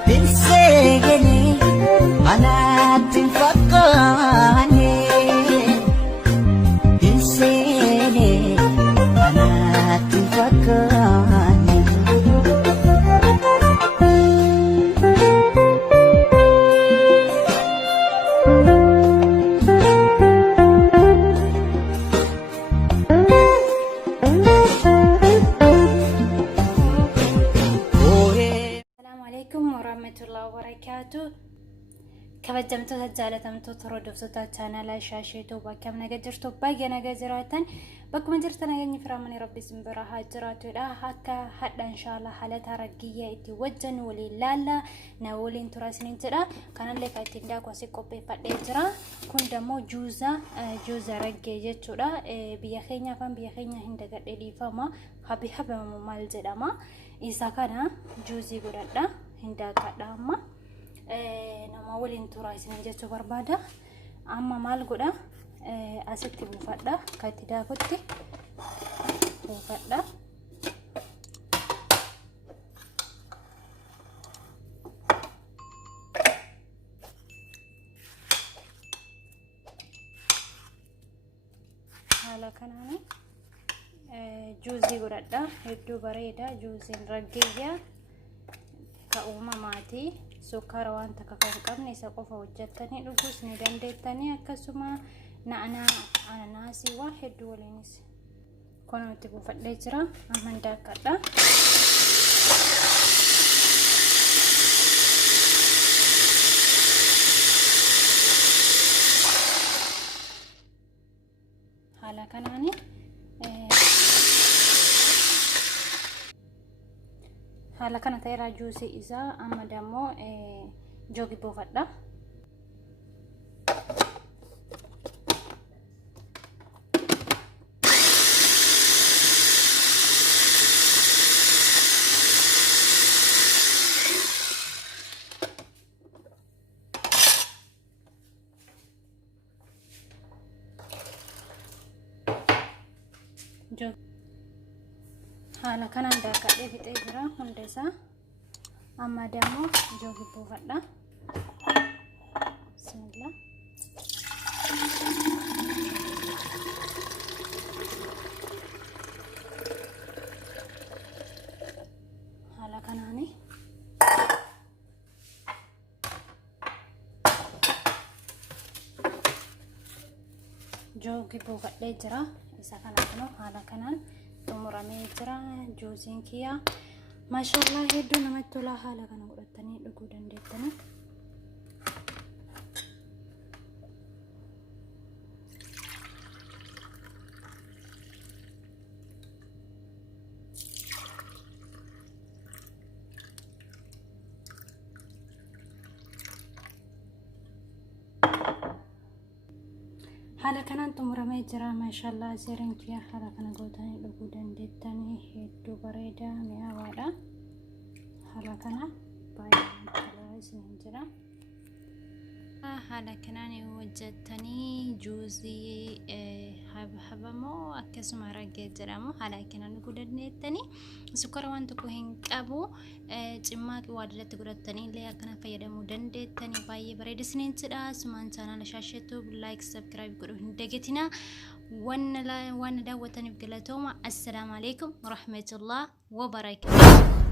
Insegni anatti faccani Insegni anatti faccani warahmatullahi wabarakatuh. Kabajamtoota jaalatamtoota hordoftoota chaanala Shaasheetuu bakka naga jirtu baay'ee naga jiraatan bakkuma jirtan nageenyi firaamanii rabbi simbira haa jiraatudha. Akka hadha inshallah haalata raggiyyaa itti wajjan waliin laalla na waliin turasnin jedha. Kanallee kan ittiin daakuu qopheeffadhee jira. Kun dammoo juuza raggee jechuudha. Biyya keenya afaan biyya keenya hin dagadhee dhiifama. Habihabamu maal jedhama. Isa kana juuzii godhadha. Hindakadha amma nama waliin turaa isin jechuu barbaada. Amma maal godha asitti buufadha kan itti daakutti buufadha. Haala kanaan juuzii godhadha. Hedduu bareeda juuziin raggee uumamaati. Sukkara waan takka kan qabne isa qofa hojjettanii dhuguus ni dandeettanii. Akkasuma na'anaa ananaasii waa hedduu waliinis kun nuti buufadhee jira. Amma hindaakkadha. Haala kanaani haala kana ta'eera juusii isaa. Amma dammoo joogi buufadha. Haala kanaan daakadhee fixee jira hunda isaa. Amma dammoo joogi buufadha. Bismillah. Haala kanaani joogi buufadhee jira. Isa kana haala kanaan xumuramee jira juuziin kiyya. Mashallah hedduu namatti tola. Haala kana godhattanii dhuguu dandeettanii. Haala kanaan xumuramee jira. Mashallah zeriin kiyya haala kana gootanii dhuguu dandeettanii. Hedduu bareeda mi'aawaadha. Haala kana baay'ee tola isin jira. Haala kanaan hojjettanii juuzii habamoo akkasuma raggee jedhamu haala kanaan dhuguu dandeettanii. Sukkara waan tokko hin qabu. Cimmaaqii waa jalatti godhattanii illee akkana fayyadamuu dandeettanii. Baay'ee bareeda isin jedha. Sumaan chaanala Shaasheetuu like subscribe godhuu hin dagatinaa. Waan daawwataniif galatooma. Assalaamu alaykum warahmatullahi wabarakatuh.